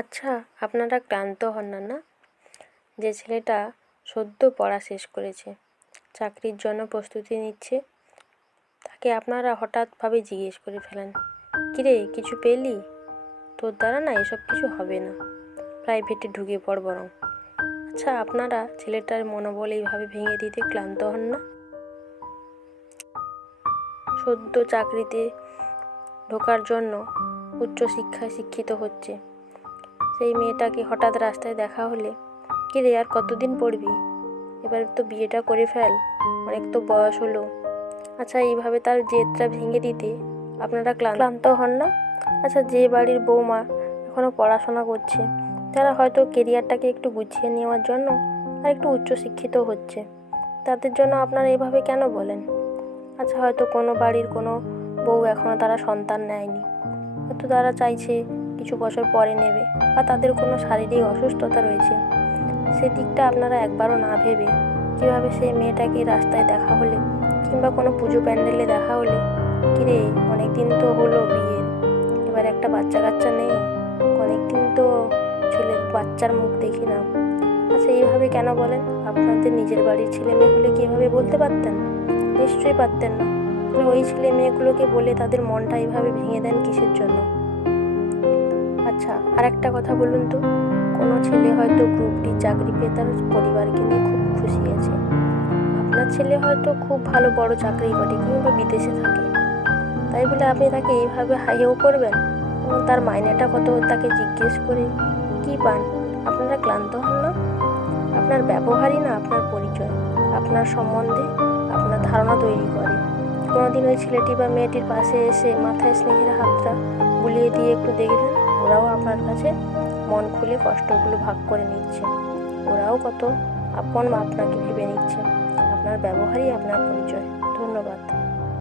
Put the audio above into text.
আচ্ছা, আপনারা ক্লান্ত হন না, না? যে ছেলেটা সদ্য পড়া শেষ করেছে, চাকরির জন্য প্রস্তুতি নিচ্ছে, তাকে আপনারা হঠাৎভাবে জিজ্ঞেস করে ফেলেন, কিরে কিছু পেলি? তোর দ্বারা না এসব কিছু হবে না, প্রাইভেটে ঢুকে পড় বরং। আচ্ছা, আপনারা ছেলেটার মনোবল এইভাবে ভেঙে দিতে ক্লান্ত হন না? সদ্য চাকরিতে ঢোকার জন্য উচ্চশিক্ষায় শিক্ষিত হচ্ছে, সেই মেয়েটাকে হঠাৎ রাস্তায় দেখা হলে, কিরে আর কতদিন পড়বি, এবার তো বিয়েটা করে ফেল, অনেক তো বয়স হলো। আচ্ছা, এইভাবে তার জেদটা ভেঙে দিতে আপনারা ক্লান্ত হন না? আচ্ছা, যে বাড়ির বৌমা এখনও পড়াশোনা করছে, তারা হয়তো কেরিয়ারটাকে একটু গুছিয়ে নেওয়ার জন্য আর একটু উচ্চশিক্ষিত হচ্ছে, তাদের জন্য আপনারা এভাবে কেন বলেন? আচ্ছা, হয়তো কোনো বাড়ির কোনো বউ এখনও তারা সন্তান নেয়নি, হয়তো তারা চাইছে কিছু বছর পরে নেবে, বা তাদের কোনো শারীরিক অসুস্থতা রয়েছে, সেদিকটা আপনারা একবারও না ভেবে কীভাবে সেই মেয়েটাকে রাস্তায় দেখা হলে কিংবা কোনো পুজো প্যান্ডেলে দেখা হলে, কিরে অনেক দিন তো হলো বিয়ের, এবার একটা বাচ্চা কাচ্চা নেই, অনেক দিন তো ছেলের বাচ্চার মুখ দেখি না। আচ্ছা, এইভাবে কেন বলেন? আপনাদের নিজের বাড়ির ছেলে মেয়ে হলে কি এভাবে বলতে পারতেন? নিশ্চয়ই পারতেন না। ওই ছেলে মেয়েগুলোকে বলে তাদের মনটা এইভাবে ভেঙে দেন কিসের জন্য? আচ্ছা, আর একটা কথা বলুন তো, কোনো ছেলে হয়তো গ্রুপ ডি চাকরি পেয়ে তার পরিবারকে নিয়ে খুব খুশি আছে, আপনার ছেলে হয়তো খুব ভালো বড় চাকরি করে কিংবা বিদেশে থাকে, তাই বলে আপনি তাকে এইভাবে হাইয়েও করবেন এবং তার মাইনেটা কত তাকে জিজ্ঞেস করে কি পান? আপনারা ক্লান্ত হন না? আপনার ব্যবহারই না আপনার পরিচয়, আপনার সম্বন্ধে আপনার ধারণা তৈরি করে। কোনোদিন ওই ছেলেটি বা মেয়েটির পাশে এসে মাথায় স্নেহের হাতটা বুলিয়ে দিয়ে একটু দেখবেন, ওরাও আপনার কাছে মন খুলে কষ্টগুলো ভাগ করে নিচ্ছে, ওরাও কত আপন আপনাকে ভেবে নিচ্ছে। আপনার ব্যবহারই আপনার পরিচয়। ধন্যবাদ।